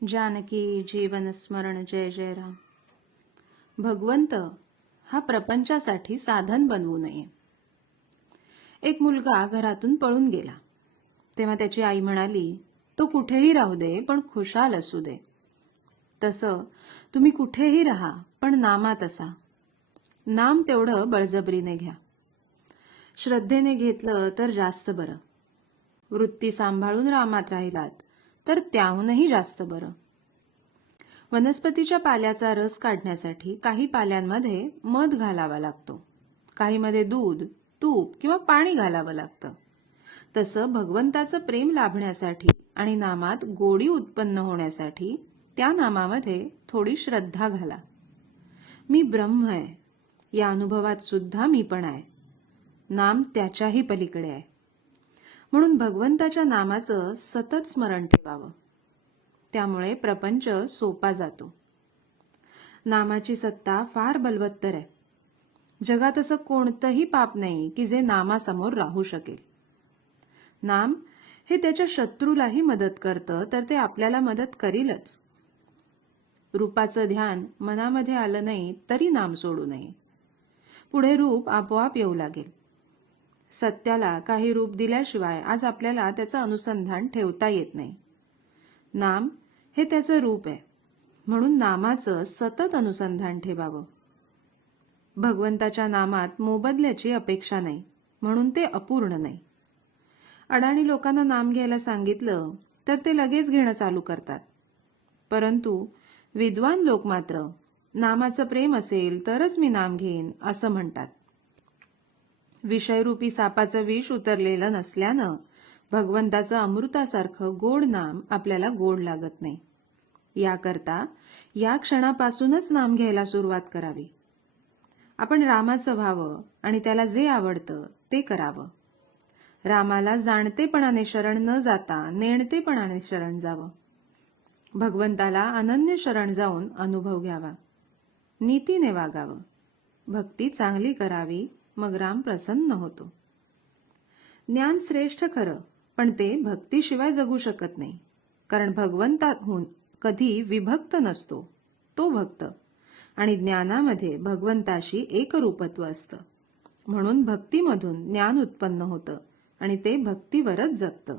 जानकी जीवन स्मरण जय जय राम. भगवंत हा प्रपंचासाठी साधन बनवू नये. एक मुलगा घरातून पळून गेला तेव्हा त्याची आई म्हणाली, तो कुठेही राहू दे पण खुशाल असू दे. तसं तुम्ही कुठेही राहा पण नामात असा. नाम तेवढं बळजबरीने घ्या. श्रद्धेने घेतलं तर जास्त बरं. वृत्ती सांभाळून रामात राहिलात तर त्याहूनही जास्त बरं. वनस्पतीच्या पाल्याचा रस काढण्यासाठी काही पाल्यांमध्ये मध घालावा लागतो, काहीमध्ये दूध, तूप किंवा पाणी घालावं लागतं. तसं भगवंताचं प्रेम लाभण्यासाठी आणि नामात गोडी उत्पन्न होण्यासाठी त्या नामामध्ये थोडी श्रद्धा घाला. मी ब्रह्म आहे या अनुभवात सुद्धा मी पण आहे. नाम त्याच्याही पलीकडे आहे. म्हणून भगवंताच्या नामाचं सतत स्मरण ठेवावं. त्यामुळे प्रपंच सोपा जातो. नामाची सत्ता फार बलवत्तर आहे. जगात असं कोणतंही पाप नाही की जे नामासमोर राहू शकेल. नाम हे त्याच्या शत्रूलाही मदत करतं तर ते आपल्याला मदत करीलच. रूपाचं ध्यान मनामध्ये आलं नाही तरी नाम सोडू नये. पुढे रूप आपोआप येऊ लागेल. सत्याला काही रूप दिल्याशिवाय आज आपल्याला त्याचं अनुसंधान ठेवता येत नाही. नाम हे त्याचं रूप आहे, म्हणून नामाचं सतत अनुसंधान ठेवावं. भगवंताच्या नामात मोबदल्याची अपेक्षा नाही, म्हणून ते अपूर्ण नाही. अडाणी लोकांना नाम घ्यायला सांगितलं तर ते लगेच घेणं चालू करतात. परंतु विद्वान लोक मात्र नामाचं प्रेम असेल तरच मी नाम घेईन असं म्हणतात. विषयरूपी सापाचं विष उतरलेलं नसल्यानं भगवंताचं अमृतासारखं गोड नाम आपल्याला गोड लागत नाही. याकरता या क्षणापासूनच नाम घ्यायला सुरुवात करावी. आपण रामाचं व्हावं आणि त्याला जे आवडतं ते करावं. रामाला जाणतेपणाने शरण न जाता नेणतेपणाने शरण जावं. भगवंताला अनन्य शरण जाऊन अनुभव घ्यावा. नीतीने वागावं. भक्ती चांगली करावी, मग राम प्रसन्न होतो. ज्ञान श्रेष्ठ खरं, पण ते भक्तीशिवाय जगू शकत नाही. कारण भगवंताहून कधी विभक्त नसतो, तो भक्त. आणि ज्ञानामध्ये भगवंताशी एकरूपत्व असतं. म्हणून भक्तीमधून ज्ञान उत्पन्न होतं आणि ते भक्तीवरच जगतं.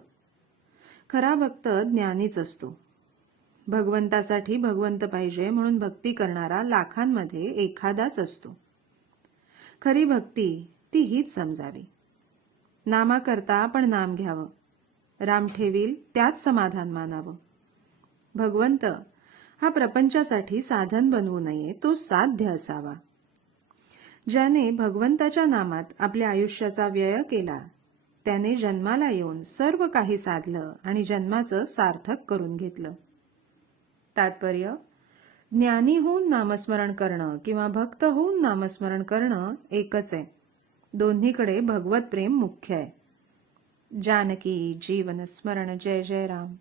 खरा भक्त ज्ञानीच असतो. भगवंतासाठी भगवंत पाहिजे म्हणून भक्ती करणारा लाखांमध्ये एखादाच असतो. खरी भक्ती ती हीच समजावी. नामाकरता आपण नाम घ्यावं. राम ठेवील त्यात समाधान मानावं. भगवंत हा प्रपंचासाठी साधन बनवू नये, तो साध्य असावा. ज्याने भगवंताच्या नामात आपल्या आयुष्याचा व्यय केला त्याने जन्माला येऊन सर्व काही साधलं आणि जन्माचं सार्थक करून घेतलं. तात्पर्य: ज्ञानी होऊन नामस्मरण करणं किंवा भक्त होऊन नामस्मरण करणं एकच आहे. दोन्हीकडे भगवत प्रेम मुख्य आहे. जानकी जीवन स्मरण जय जय राम.